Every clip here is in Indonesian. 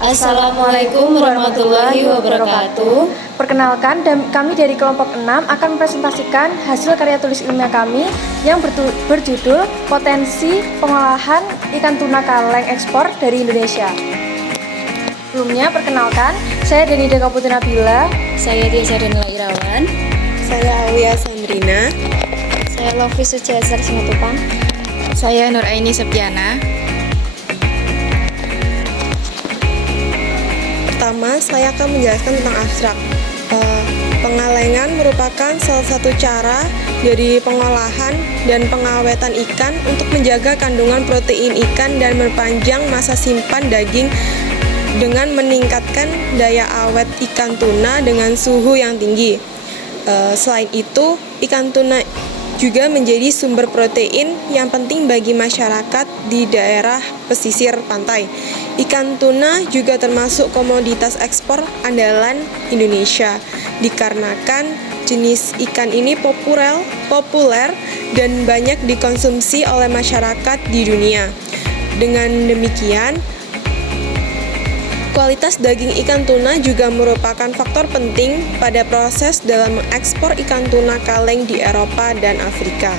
Assalamualaikum warahmatullahi wabarakatuh. Perkenalkan, kami dari kelompok 6 akan mempresentasikan hasil karya tulis ilmiah kami yang berjudul Potensi Pengolahan Ikan Tuna Kaleng Ekspor dari Indonesia. Sebelumnya, perkenalkan, saya Denida Kaputi Nabila. Saya Tiasa Danila Irawan. Saya Aulia Sandrina. Saya Lofi Suciasar Simatupang. Saya Nur Aini Septiana. Pertama, saya akan menjelaskan tentang abstrak. Pengalengan merupakan salah satu cara dari pengolahan dan pengawetan ikan untuk menjaga kandungan protein ikan dan memperpanjang masa simpan daging dengan meningkatkan daya awet ikan tuna dengan suhu yang tinggi. Selain itu, ikan tuna juga menjadi sumber protein yang penting bagi masyarakat di daerah pesisir pantai. Ikan tuna juga termasuk komoditas ekspor andalan Indonesia, dikarenakan jenis ikan ini populer dan banyak dikonsumsi oleh masyarakat di dunia. Dengan demikian, kualitas daging ikan tuna juga merupakan faktor penting pada proses dalam mengekspor ikan tuna kaleng di Eropa dan Afrika.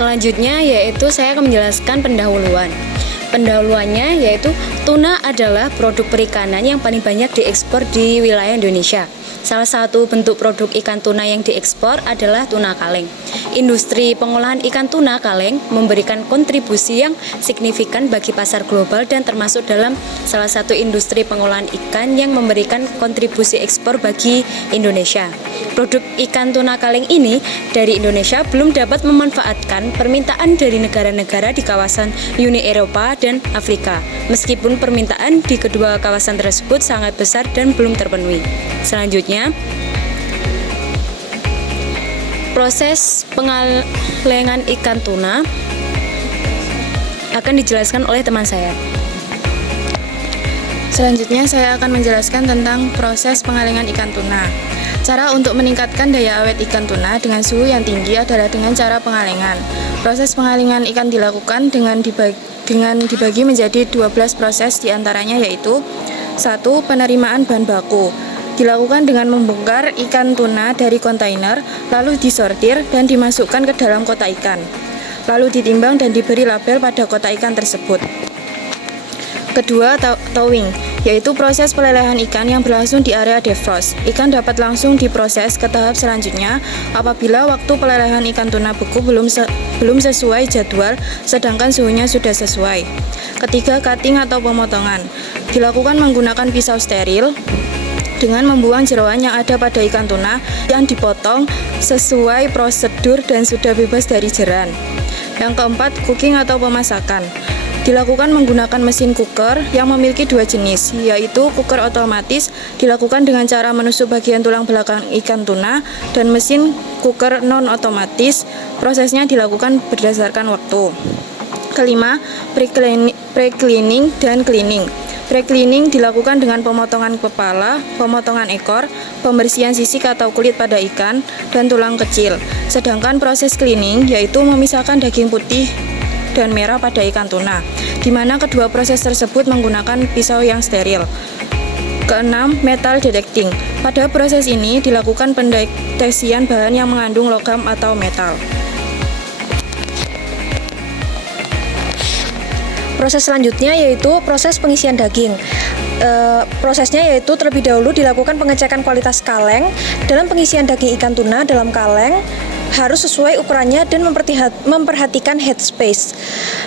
Selanjutnya yaitu saya akan menjelaskan pendahuluan. Pendahuluannya yaitu tuna adalah produk perikanan yang paling banyak diekspor di wilayah Indonesia. Salah satu bentuk produk ikan tuna yang diekspor adalah tuna kaleng. Industri pengolahan ikan tuna kaleng memberikan kontribusi yang signifikan bagi pasar global dan termasuk dalam salah satu industri pengolahan ikan yang memberikan kontribusi ekspor bagi Indonesia. Produk ikan tuna kaleng ini dari Indonesia belum dapat memanfaatkan permintaan dari negara-negara di kawasan Uni Eropa dan Afrika, meskipun permintaan di kedua kawasan tersebut sangat besar dan belum terpenuhi. Selanjutnya, proses pengalengan ikan tuna akan dijelaskan oleh teman saya. Selanjutnya saya akan menjelaskan tentang proses pengalengan ikan tuna. Cara untuk meningkatkan daya awet ikan tuna dengan suhu yang tinggi adalah dengan cara pengalengan. Proses pengalengan ikan dilakukan dengan dibagi menjadi 12 proses, diantaranya yaitu 1. Penerimaan bahan baku. Dilakukan dengan membongkar ikan tuna dari kontainer, lalu disortir dan dimasukkan ke dalam kotak ikan. Lalu ditimbang dan diberi label pada kotak ikan tersebut. Kedua, towing, yaitu proses pelelehan ikan yang berlangsung di area defrost. Ikan dapat langsung diproses ke tahap selanjutnya apabila waktu pelelehan ikan tuna beku belum sesuai jadwal, sedangkan suhunya sudah sesuai. Ketiga, cutting atau pemotongan. Dilakukan menggunakan pisau steril dengan membuang jeroan yang ada pada ikan tuna yang dipotong sesuai prosedur dan sudah bebas dari jeran. Yang keempat, cooking atau pemasakan. Dilakukan menggunakan mesin cooker yang memiliki dua jenis, yaitu cooker otomatis dilakukan dengan cara menusuk bagian tulang belakang ikan tuna, dan mesin cooker non-otomatis prosesnya dilakukan berdasarkan waktu. Kelima, pre-cleaning dan cleaning. Pre-cleaning dilakukan dengan pemotongan kepala, pemotongan ekor, pembersihan sisik atau kulit pada ikan, dan tulang kecil. Sedangkan proses cleaning yaitu memisahkan daging putih dan merah pada ikan tuna, di mana kedua proses tersebut menggunakan pisau yang steril. Keenam, metal detecting. Pada proses ini dilakukan pendeteksian bahan yang mengandung logam atau metal. Proses selanjutnya yaitu proses pengisian daging. Prosesnya yaitu terlebih dahulu dilakukan pengecekan kualitas kaleng. Dalam pengisian daging ikan tuna dalam kaleng harus sesuai ukurannya dan memperhatikan headspace.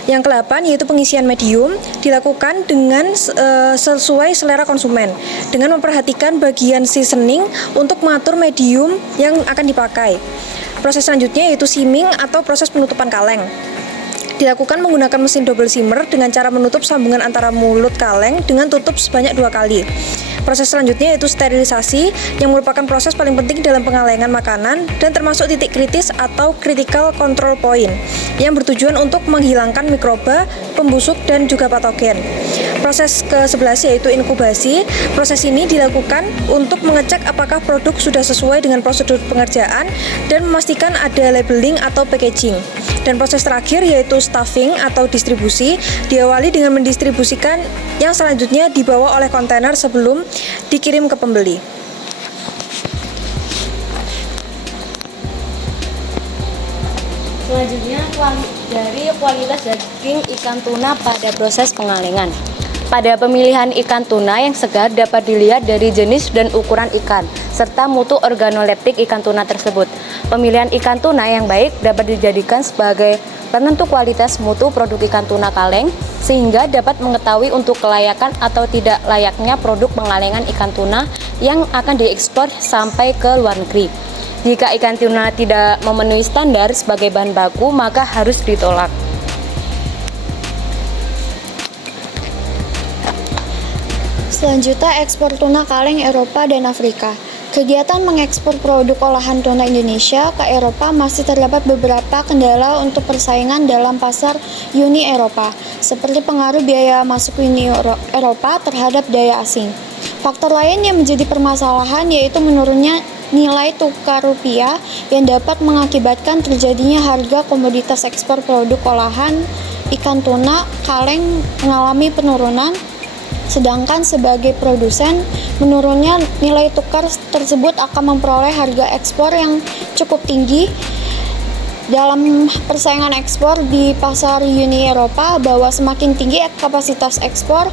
Yang ke-8 yaitu pengisian medium, dilakukan dengan sesuai selera konsumen dengan memperhatikan bagian seasoning untuk mengatur medium yang akan dipakai. Proses selanjutnya yaitu simming atau proses penutupan kaleng. Dilakukan menggunakan mesin double simmer dengan cara menutup sambungan antara mulut kaleng dengan tutup sebanyak 2 kali. Proses selanjutnya yaitu sterilisasi, yang merupakan proses paling penting dalam pengalengan makanan dan termasuk titik kritis atau critical control point, yang bertujuan untuk menghilangkan mikroba, pembusuk, dan juga patogen. Proses ke-11 yaitu inkubasi. Proses ini dilakukan untuk mengecek apakah produk sudah sesuai dengan prosedur pengerjaan dan memastikan ada labeling atau packaging. Dan proses terakhir yaitu stuffing atau distribusi, diawali dengan mendistribusikan yang selanjutnya dibawa oleh kontainer sebelum dikirim ke pembeli. Selanjutnya dari kualitas daging ikan tuna pada proses pengalengan. Pada pemilihan ikan tuna yang segar dapat dilihat dari jenis dan ukuran ikan, serta mutu organoleptik ikan tuna tersebut. Pemilihan ikan tuna yang baik dapat dijadikan sebagai penentu kualitas mutu produk ikan tuna kaleng, sehingga dapat mengetahui untuk kelayakan atau tidak layaknya produk pengalengan ikan tuna yang akan diekspor sampai ke luar negeri. Jika ikan tuna tidak memenuhi standar sebagai bahan baku, maka harus ditolak. Selanjutnya, ekspor tuna kaleng Eropa dan Afrika. Kegiatan mengekspor produk olahan tuna Indonesia ke Eropa masih terdapat beberapa kendala untuk persaingan dalam pasar Uni Eropa, seperti pengaruh biaya masuk Uni Eropa terhadap daya asing. Faktor lain yang menjadi permasalahan yaitu menurunnya nilai tukar rupiah yang dapat mengakibatkan terjadinya harga komoditas ekspor produk olahan ikan tuna kaleng mengalami penurunan. Sedangkan sebagai produsen, menurunnya nilai tukar tersebut akan memperoleh harga ekspor yang cukup tinggi. Dalam persaingan ekspor di pasar Uni Eropa, bahwa semakin tinggi kapasitas ekspor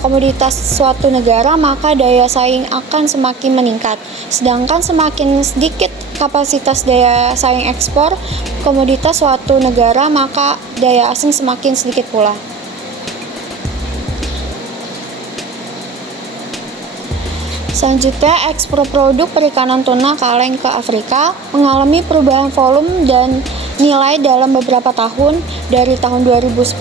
komoditas suatu negara, maka daya saing akan semakin meningkat. Sedangkan semakin sedikit kapasitas daya saing ekspor komoditas suatu negara, maka daya asing semakin sedikit pula. Selanjutnya, ekspor produk perikanan tuna kaleng ke Afrika mengalami perubahan volume dan nilai dalam beberapa tahun. Dari tahun 2010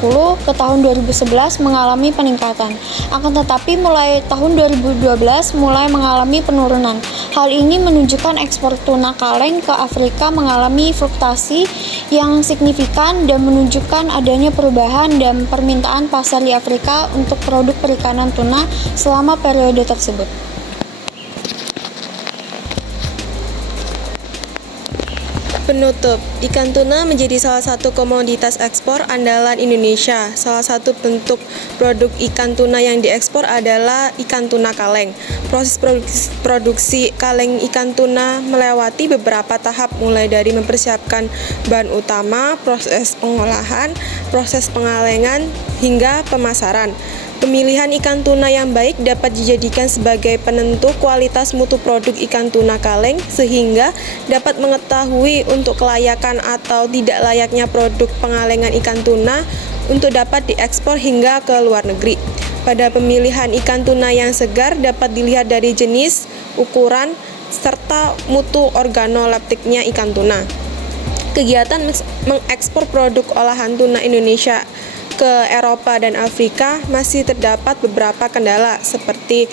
ke tahun 2011 mengalami peningkatan. Akan tetapi mulai tahun 2012 mulai mengalami penurunan. Hal ini menunjukkan ekspor tuna kaleng ke Afrika mengalami fluktuasi yang signifikan dan menunjukkan adanya perubahan dan permintaan pasar di Afrika untuk produk perikanan tuna selama periode tersebut. Penutup, ikan tuna menjadi salah satu komoditas ekspor andalan Indonesia. Salah satu bentuk produk ikan tuna yang diekspor adalah ikan tuna kaleng. Proses produksi kaleng ikan tuna melewati beberapa tahap, mulai dari mempersiapkan bahan utama, proses pengolahan, proses pengalengan, hingga pemasaran. Pemilihan ikan tuna yang baik dapat dijadikan sebagai penentu kualitas mutu produk ikan tuna kaleng, sehingga dapat mengetahui untuk kelayakan atau tidak layaknya produk pengalengan ikan tuna untuk dapat diekspor hingga ke luar negeri. Pada pemilihan ikan tuna yang segar dapat dilihat dari jenis, ukuran, serta mutu organoleptiknya ikan tuna. Kegiatan mengekspor produk olahan tuna Indonesia ke Eropa dan Afrika masih terdapat beberapa kendala, seperti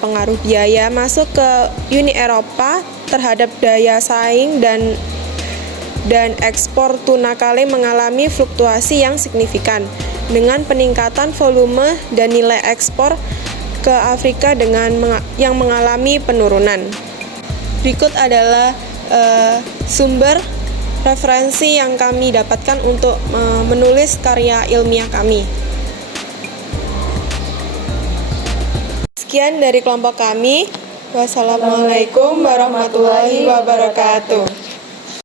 pengaruh biaya masuk ke Uni Eropa terhadap daya saing dan ekspor tuna kaleng mengalami fluktuasi yang signifikan, dengan peningkatan volume dan nilai ekspor ke Afrika yang mengalami penurunan. Berikut adalah sumber referensi yang kami dapatkan untuk menulis karya ilmiah kami. Sekian dari kelompok kami. Wassalamualaikum warahmatullahi wabarakatuh.